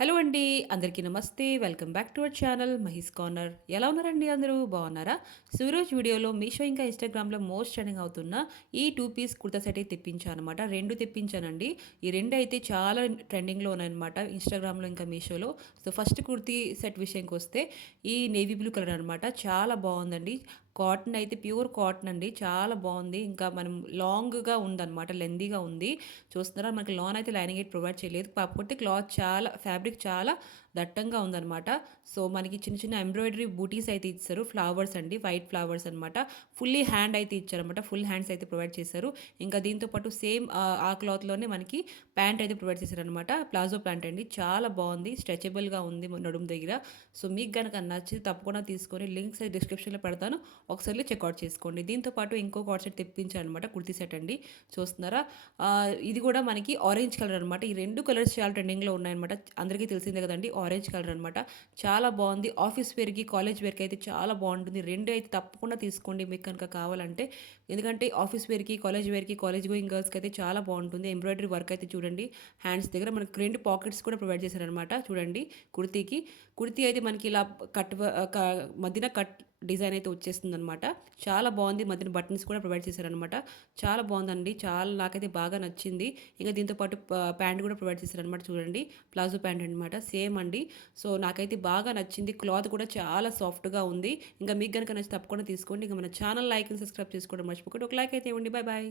Hello అండి. అందరికీ నమస్తే. Welcome back to our channel Mahi's corner. ఎలా ఉన్నారండి అందరూ? బాగున్నారా? సో, ఈరోజు వీడియోలో మీషో ఇంకా ఇన్‌స్టాగ్రామ్‌లో మోస్ట్ ట్రెండింగ్ అవుతున్న ఈ 2 పీస్ కుర్తా సెట్ అయితే తెప్పించాననమాట. 2 తెప్పించానండి. ఈ 2 అయితే చాలా ట్రెండింగ్‌లో ఉన్నాయన్నమాట. ఇన్‌స్టాగ్రామ్‌లో ఇంకా మీషోలో. సో, ఫస్ట్ కుర్తీ సెట్ విషయంకొస్తే ఈ నేవీ బ్లూ కలర్ అనమాట. చాలా బావుందండి. కాటన్ అయితే ప్యూర్ కాటన్ అండి. చాలా బావుంది. ఇంకా మనం లాంగ్‌గా ఉందనమాట. లెంతీగా ఉంది. చూస్తున్నారా మనకి లాన్ అయితే లైనింగ్ అయితే ప్రొవైడ్ చేయలేదు. కాకపోతే క్లాత్ చాలా ఫ్యాబ్రిక్ చాలా దట్టంగా ఉందనమాట. సో, మనకి చిన్న చిన్న ఎంబ్రాయిడరీ బూటీస్ అయితే ఇచ్చారు. ఫ్లవర్స్ అండి. వైట్ ఫ్లవర్స్ అనమాట. ఫుల్లీ హ్యాండ్ అయితే ఇచ్చారనమాట. ఫుల్ హ్యాండ్స్ అయితే ప్రొవైడ్ చేశారు. ఇంకా దీంతో పాటు సేమ్ ఆ క్లాత్‌లోనే మనకి ప్యాంట్ అయితే ప్రొవైడ్ చేశారనమాట. ప్లాజో ప్యాంట్ అండి. చాలా బావుంది. స్ట్రెచబుల్‌గా ఉంది నడుము దగ్గర. సో, మీకు గనక నచ్చితే తప్పకుండా తీసుకొని లింక్స్ అయితే డిస్క్రిప్షన్‌లో పెడతాను. ఒకసారి చెక్‌ఔట్ చేసుకోండి. దీంతో పాటు ఇంకో కార్డ్ సెట్ తెప్పించాననమాట. కుర్తీ సెట్ అండి. చూస్తున్నారా? ఇది కూడా మనకి ఆరెంజ్ కలర్ అనమాట. ఈ 2 కలర్స్ చాలా ట్రెండింగ్‌లో ఉన్నాయన్నమాట. అందరికీ తెలిసిందే కదండీ! ఆరెంజ్ కలర్ అనమాట. చాలా బావుంది. ఆఫీస్ వేర్‌కి, కాలేజ్ వేర్‌కి అయితే చాలా బావుంటుంది. 2 అయితే తప్పకుండా తీసుకోండి మీకు కనుక కావాలంటే. ఎందుకంటే ఆఫీస్ వేర్‌కి, కాలేజ్ గోయింగ్ గర్ల్స్‌కి అయితే చాలా బావుంటుంది. ఎంబ్రాయిడరీ వర్క్ అయితే చూడండి. హ్యాండ్స్ దగ్గర మనకి 2 పాకెట్స్ కూడా ప్రొవైడ్ చేశారనమాట. చూడండి కుర్తీకి. కుర్తీ అయితే మనకి ఇలా కట్ వ క మధ్యన కట్ డిజైన్ అయితే వచ్చేస్తుందనమాట. చాలా బావుంది. మధ్యన బటన్స్ కూడా ప్రొవైడ్ చేశారనమాట. చాలా బావుందండి. చాలా నాకైతే బాగా నచ్చింది. ఇంక దీంతో పాటు ప్యాంట్ కూడా ప్రొవైడ్ చేశారనమాట చూడండి. ప్లాజో ప్యాంట్ అనమాట. సేమ్ అండి. సో, నాకైతే బాగా నచ్చింది. క్లాత్ కూడా చాలా సాఫ్ట్‌గా ఉంది. ఇంకా మీకు గనుక నచ్చితే తప్పకుండా తీసుకోండి. ఇంక మన ఛానల్ లైక్ అండ్ సబ్స్క్రైబ్ చేసుకోవడం మర్చిపోకండి. ఒక లైక్ అయితే ఇవ్వండి. Bye bye.